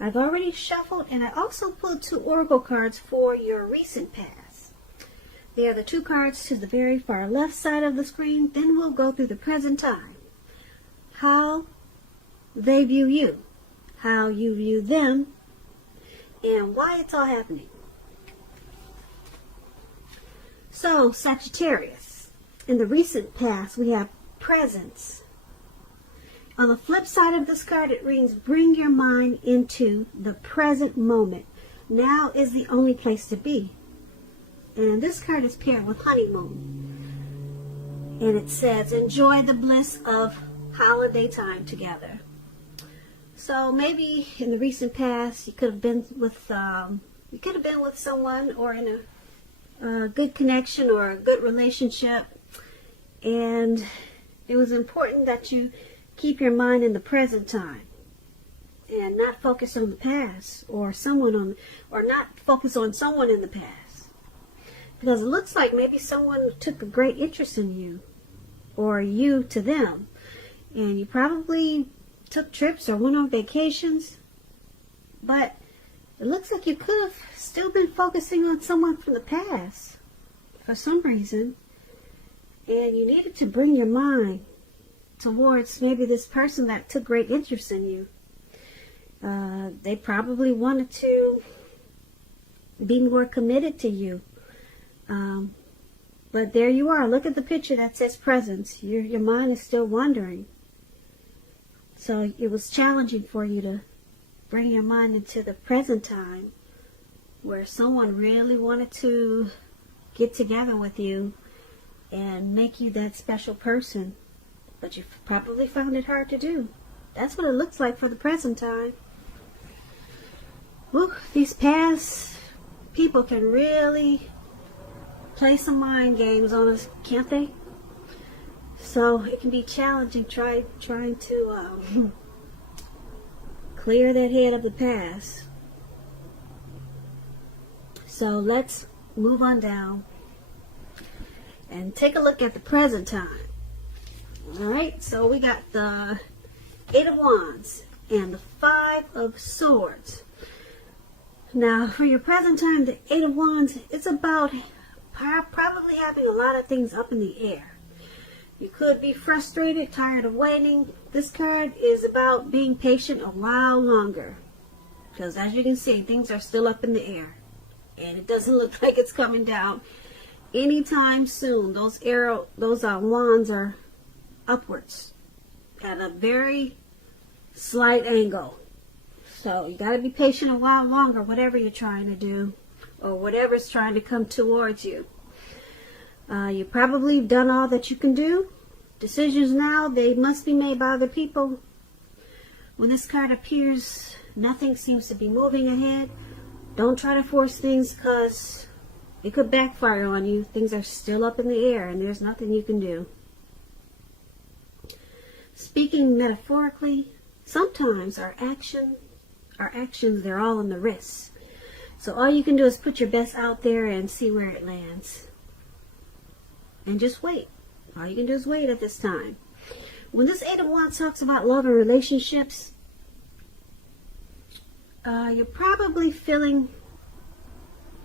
I've already shuffled, and I also pulled 2 oracle cards for your recent past. They are the 2 cards to the very far left side of the screen. Then we'll go through the present time. How they view you, how you view them, and why it's all happening. So, Sagittarius, in the recent past, we have presence. On the flip side of this card, it reads, bring your mind into the present moment. Now is the only place to be. And this card is paired with honeymoon. And it says, enjoy the bliss of holiday time together. So maybe in the recent past, you could have been with someone, or in a good connection or a good relationship, and it was important that you keep your mind in the present time and not focus on the past or not focus on someone in the past, because it looks like maybe someone took a great interest in you or you to them, and you probably took trips or went on vacations, but it looks like you could have still been focusing on someone from the past for some reason, and you needed to bring your mind towards maybe this person that took great interest in you. They probably wanted to be more committed to you. But there you are. Look at the picture that says presence. Your mind is still wandering. So it was challenging for you to bring your mind into the present time, where someone really wanted to get together with you and make you that special person. But you probably found it hard to do. That's what it looks like for the present time. Whew, these past people can really play some mind games on us, can't they? So it can be challenging trying to clear that head of the past. So let's move on down and take a look at the present time. Alright, so we got the 8 of Wands and the 5 of Swords. Now, for your present time, the 8 of Wands, it's about probably having a lot of things up in the air. You could be frustrated, tired of waiting. This card is about being patient a while longer, because as you can see, things are still up in the air, and it doesn't look like it's coming down anytime soon. Those wands are upwards at a very slight angle. So you got to be patient a while longer, whatever you're trying to do or whatever's trying to come towards you. You probably done all that you can do. Decisions now, they must be made by other people. When this card appears, nothing seems to be moving ahead. Don't try to force things, because it could backfire on you. Things are still up in the air and there's nothing you can do. Speaking metaphorically, sometimes our actions, they're all in the wrists. So all you can do is put your best out there and see where it lands. And just wait. All you can do is wait at this time. When this 8 of Wands talks about love and relationships, you're probably feeling,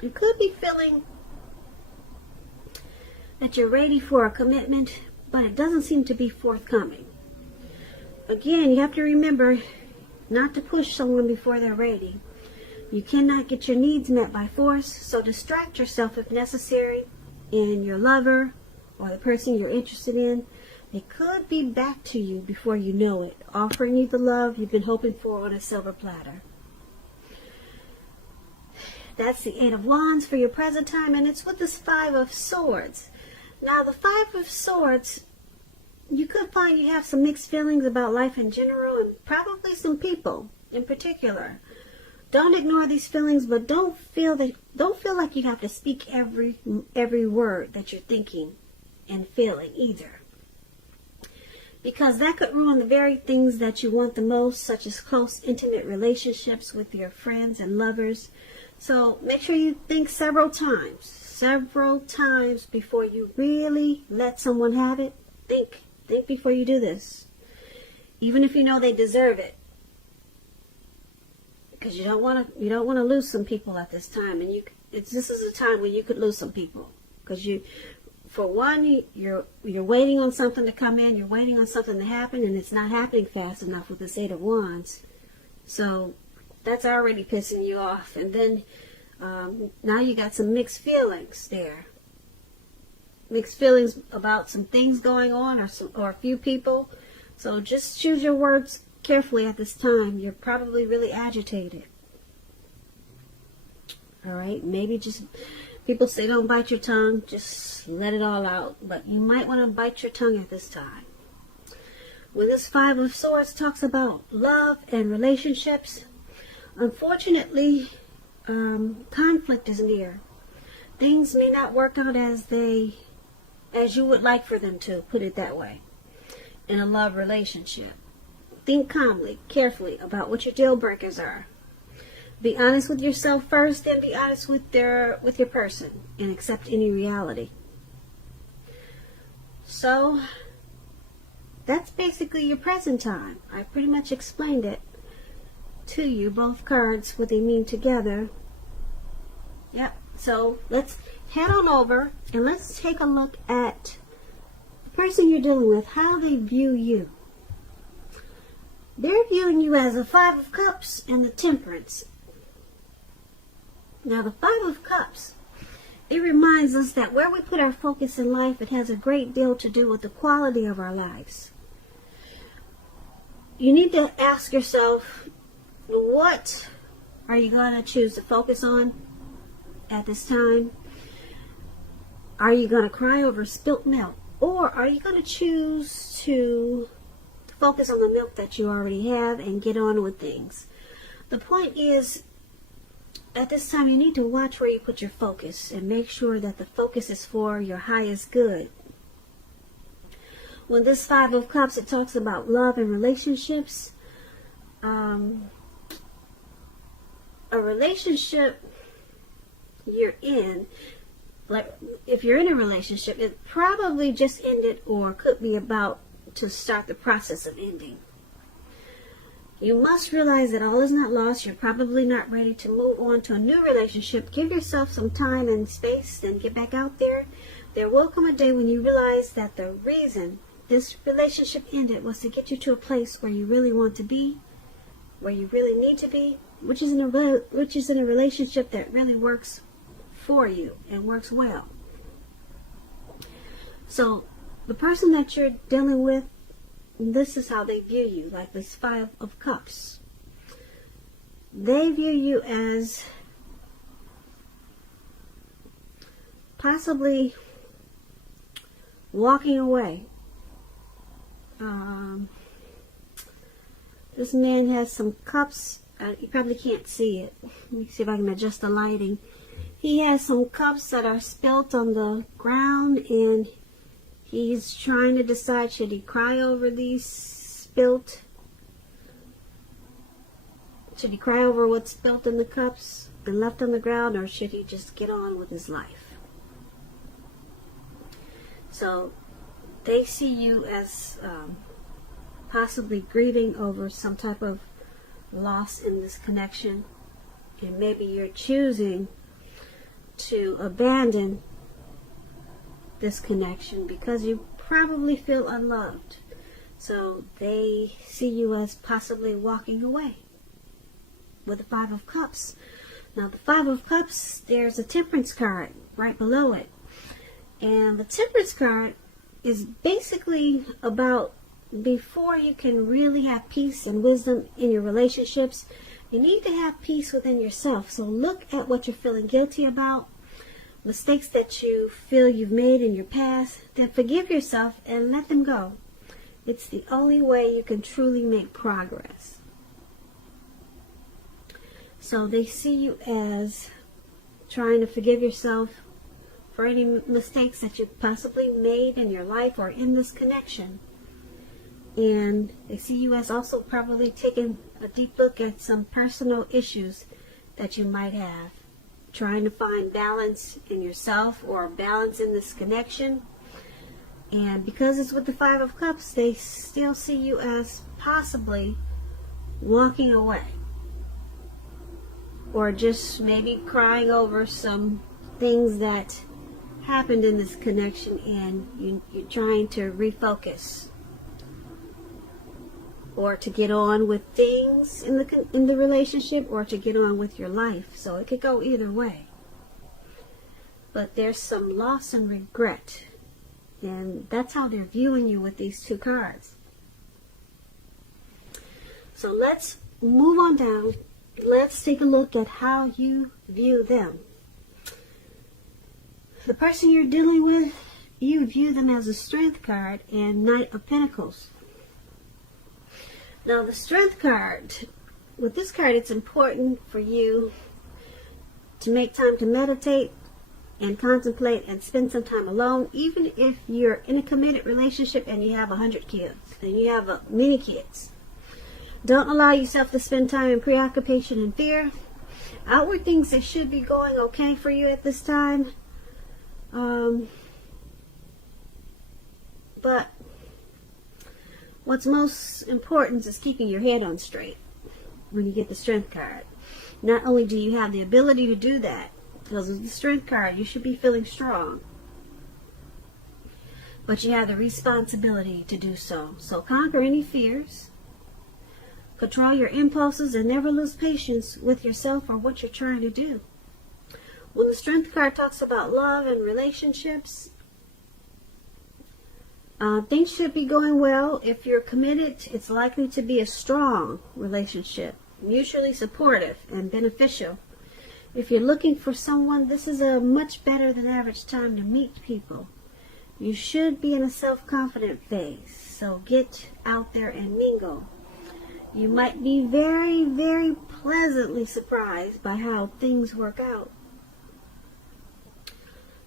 you could be feeling that you're ready for a commitment, but it doesn't seem to be forthcoming. Again, you have to remember not to push someone before they're ready. You cannot get your needs met by force, so distract yourself if necessary, and your lover or the person you're interested in, they could be back to you before you know it, offering you the love you've been hoping for on a silver platter. That's the 8 of Wands for your present time, and it's with this 5 of Swords. Now, the 5 of Swords, you could find you have some mixed feelings about life in general, and probably some people in particular. Don't ignore these feelings, but don't feel like you have to speak every word that you're thinking and feeling either, because that could ruin the very things that you want the most, such as close, intimate relationships with your friends and lovers. So make sure you think several times before you really let someone have it. Think before you do this, even if you know they deserve it, because you don't want to lose some people at this time, and this is a time when you could lose some people, because for one, you're waiting on something to come in, you're waiting on something to happen, and it's not happening fast enough with this 8 of Wands. So that's already pissing you off. And then now you got some mixed feelings there. Mixed feelings about some things going on, or a few people. So just choose your words carefully at this time. You're probably really agitated. All right, maybe just, people say don't bite your tongue, just let it all out. But you might want to bite your tongue at this time. When this 5 of Swords talks about love and relationships, unfortunately, conflict is near. Things may not work out as you would like for them to, put it that way, in a love relationship. Think calmly, carefully about what your deal breakers are. Be honest with yourself first, then be honest with your person, and accept any reality. So that's basically your present time. I pretty much explained it to you, both cards, what they mean together. Yep. So let's head on over and let's take a look at the person you're dealing with, how they view you. They're viewing you as a 5 of Cups and the Temperance. Now the 5 of Cups, it reminds us that where we put our focus in life, it has a great deal to do with the quality of our lives. You need to ask yourself, what are you going to choose to focus on at this time? Are you going to cry over spilt milk? Or are you going to choose to focus on the milk that you already have and get on with things? The point is, at this time, you need to watch where you put your focus and make sure that the focus is for your highest good. When this 5 of Cups, it talks about love and relationships. A relationship you're in, like if you're in a relationship, it probably just ended or could be about to start the process of ending. You must realize that all is not lost. You're probably not ready to move on to a new relationship. Give yourself some time and space, then get back out there. There will come a day when you realize that the reason this relationship ended was to get you to a place where you really want to be, where you really need to be, which is in a relationship that really works for you and works well. So the person that you're dealing with, this is how they view you, like this 5 of Cups. They view you as possibly walking away. This man has some cups. You probably can't see it. Let me see if I can adjust the lighting. He has some cups that are spilt on the ground, and he's trying to decide, should he cry over these spilt? Should he cry over what's spilt in the cups and left on the ground, or should he just get on with his life? So they see you as possibly grieving over some type of loss in this connection, and maybe you're choosing to abandon this connection because you probably feel unloved. So they see you as possibly walking away with the 5 of Cups. Now the 5 of Cups, there's a Temperance card right below it, and the Temperance card is basically about, before you can really have peace and wisdom in your relationships, you need to have peace within yourself. So look at what you're feeling guilty about, mistakes that you feel you've made in your past, then forgive yourself and let them go. It's the only way you can truly make progress. So they see you as trying to forgive yourself for any mistakes that you possibly made in your life or in this connection. And they see you as also probably taking a deep look at some personal issues that you might have, trying to find balance in yourself or balance in this connection. And because it's with the 5 of Cups, they still see you as possibly walking away. or just maybe crying over some things that happened in this connection, and you're trying to refocus or to get on with things in the relationship, or to get on with your life. So it could go either way. But there's some loss and regret, and that's how they're viewing you with these two cards. So let's move on down. Let's take a look at how you view them. The person you're dealing with, you view them as a Strength card and Knight of Pentacles. Now the Strength card, with this card, it's important for you to make time to meditate and contemplate and spend some time alone, even if you're in a committed relationship and you have 100 kids and you have many kids. Don't allow yourself to spend time in preoccupation and fear. Outward things that should be going okay for you at this time. But what's most important is keeping your head on straight when you get the Strength card. Not only do you have the ability to do that, because of the Strength card, you should be feeling strong, but you have the responsibility to do so. So conquer any fears, control your impulses, and never lose patience with yourself or what you're trying to do. When the Strength card talks about love and relationships, things should be going well. If you're committed, it's likely to be a strong relationship, mutually supportive and beneficial. If you're looking for someone, this is a much better than average time to meet people. You should be in a self-confident phase, so get out there and mingle. You might be very, very pleasantly surprised by how things work out.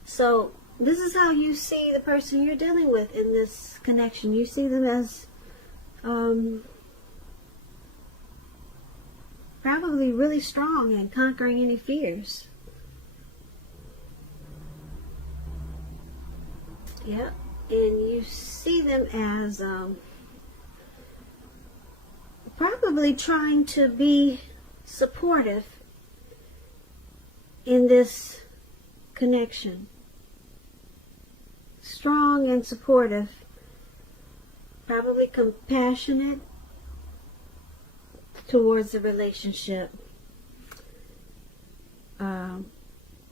So this is how you see the person you're dealing with in this connection. You see them as probably really strong and conquering any fears. Yep. And you see them as probably trying to be supportive in this connection. Strong and supportive, probably compassionate towards the relationship.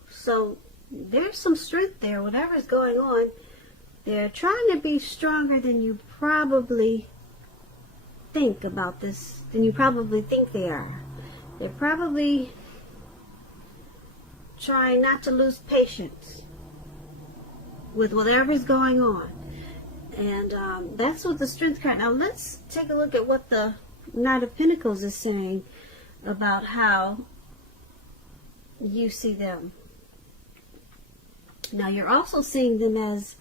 So there's some strength there, whatever's going on. They're trying to be stronger than you probably think about this, than you probably think they are. They're probably trying not to lose patience with whatever's going on. And that's what the Strength card. Now let's take a look at what the Knight of Pentacles is saying about how you see them. Now you're also seeing them as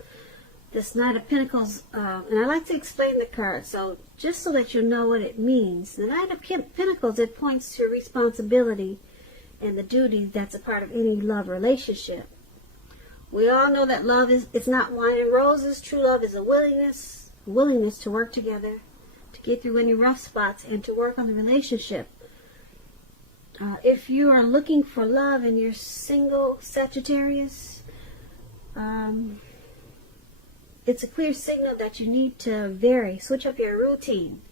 this Knight of Pentacles, and I like to explain the card, so just so that you know what it means. The Knight of Pentacles, it points to responsibility and the duty that's a part of any love relationship. We all know that love it's not wine and roses. True love is a willingness to work together, to get through any rough spots, and to work on the relationship. If you are looking for love and you're single, Sagittarius, it's a clear signal that you need to switch up your routine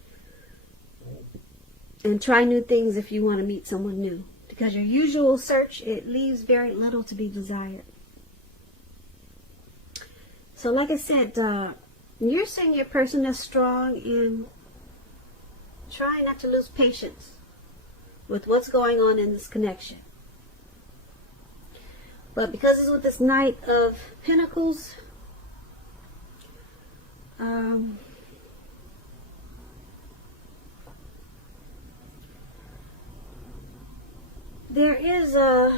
and try new things if you want to meet someone new. Because your usual search, it leaves very little to be desired. So like I said, you're seeing your person as strong and trying not to lose patience with what's going on in this connection. But because it's with this Knight of Pentacles, there is a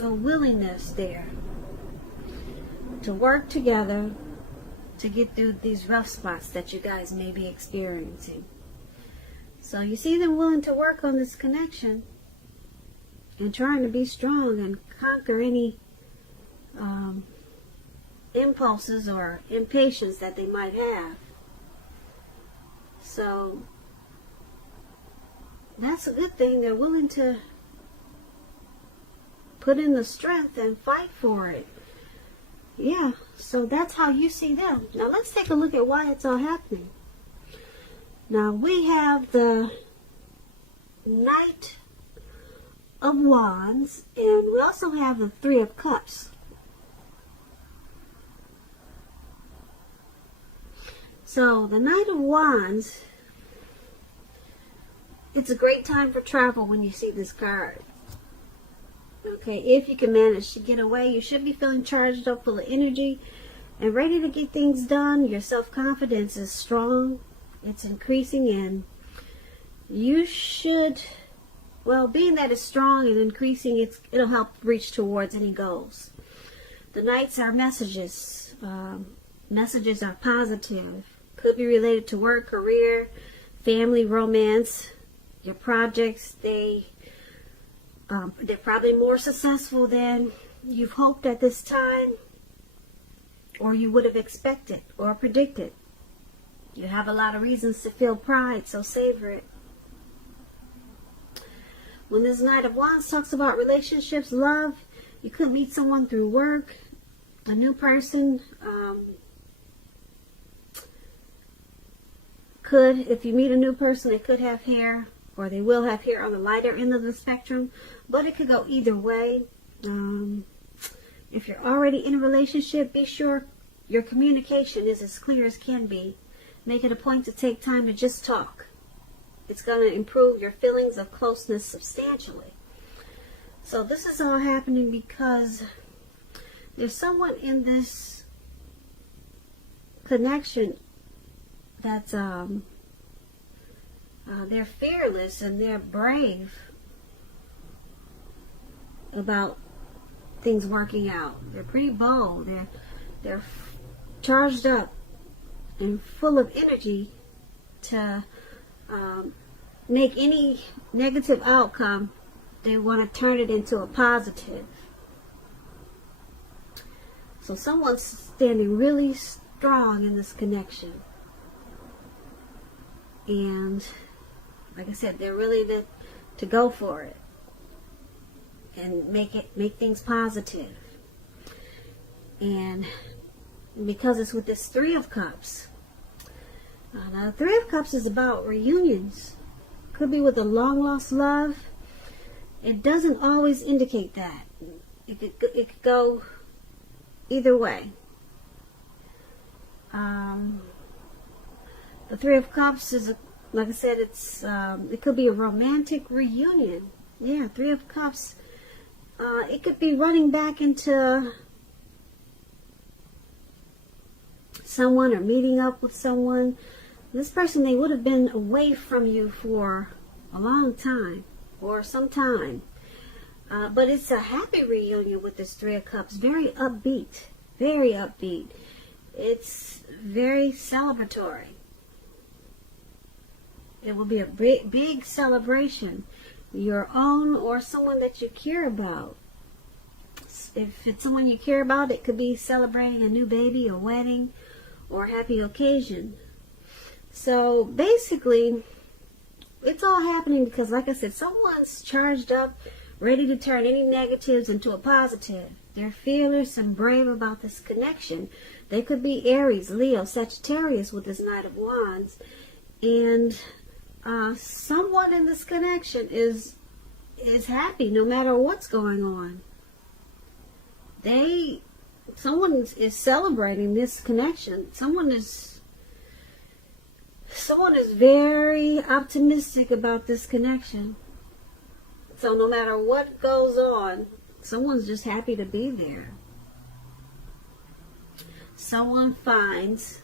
willingness there to work together to get through these rough spots that you guys may be experiencing. So you see them willing to work on this connection and trying to be strong and conquer any impulses or impatience that they might have. So that's a good thing. They're willing to put in the strength and fight for it. Yeah, so that's how you see them. Now let's take a look at why it's all happening. Now we have the Knight of Wands, and we also have the Three of Cups. So the Knight of Wands, it's a great time for travel when you see this card. Okay, if you can manage to get away, you should be feeling charged up, full of energy, and ready to get things done. Your self-confidence is strong. It's increasing, and you should, well, being that it's strong and increasing, it'll help reach towards any goals. The Knights are messages. Messages are positive. Could be related to work, career, family, romance, your projects. They're probably more successful than you've hoped at this time, or you would have expected or predicted. You have a lot of reasons to feel pride, so savor it. When this Knight of Wands talks about relationships, love, you could meet someone through work, a new person. If you meet a new person, they could have hair, or they will have hair on the lighter end of the spectrum, but it could go either way. If you're already in a relationship, be sure your communication is as clear as can be. Make it a point to take time to just talk. It's going to improve your feelings of closeness substantially. So this is all happening because there's someone in this connection that's they're fearless and they're brave about things working out. They're pretty bold. They're charged up and full of energy to make any negative outcome. They want to turn it into a positive. So someone's standing really strong in this connection. And like I said, they're really to go for it and make things positive. And because it's with this Three of Cups. Now the Three of Cups is about reunions. Could be with a long lost love. It doesn't always indicate that. It could go either way. The Three of Cups is, like I said, it could be a romantic reunion. Yeah, Three of Cups. It could be running back into someone or meeting up with someone. This person, they would have been away from you for a long time or some time. But it's a happy reunion with this Three of Cups. Very upbeat. Very upbeat. It's very celebratory. It will be a big celebration. Your own or someone that you care about. If it's someone you care about, it could be celebrating a new baby, a wedding, or a happy occasion. So basically, it's all happening because, like I said, someone's charged up, ready to turn any negatives into a positive. They're fearless and brave about this connection. They could be Aries, Leo, Sagittarius with this Knight of Wands. And someone in this connection is happy no matter what's going on. Someone is celebrating this connection. Someone is very optimistic about this connection. So no matter what goes on, someone's just happy to be there. Someone finds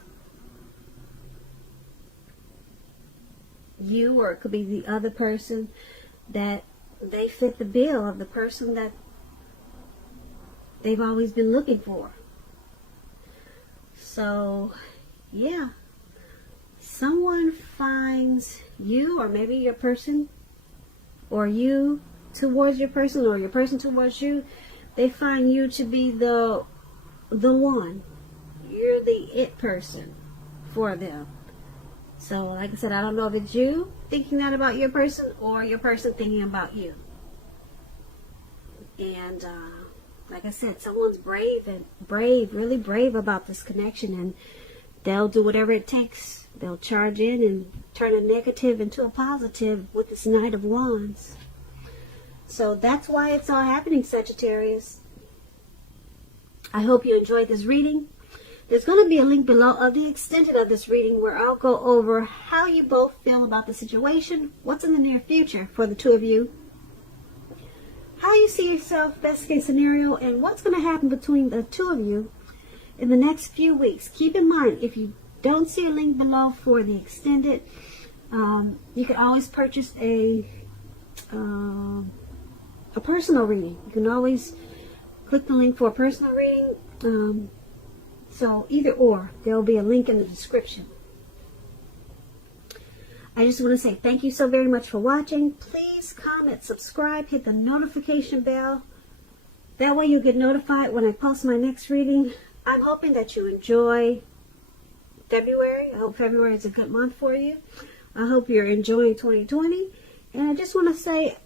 you, or it could be the other person, that they fit the bill of the person that they've always been looking for. So, yeah. Someone finds you, or maybe your person, or you towards your person, or your person towards you. They find you to be the one. You're the it person for them. So, like I said, I don't know if it's you thinking that about your person or your person thinking about you. And like I said, someone's really brave about this connection, and they'll do whatever it takes. They'll charge in and turn a negative into a positive with this Knight of Wands. So that's why it's all happening, Sagittarius. I hope you enjoyed this reading. There's going to be a link below of the extended of this reading where I'll go over how you both feel about the situation, what's in the near future for the two of you, how you see yourself, best case scenario, and what's going to happen between the two of you in the next few weeks. Keep in mind, if you don't see a link below for the extended, you can always purchase a personal reading. You can always click the link for a personal reading. So either or, there will be a link in the description. I just want to say thank you so very much for watching. Please comment, subscribe, hit the notification bell. That way you'll get notified when I post my next reading. I'm hoping that you enjoy February. I hope February is a good month for you. I hope you're enjoying 2020. And I just want to say,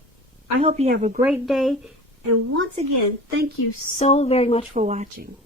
I hope you have a great day. And once again, thank you so very much for watching.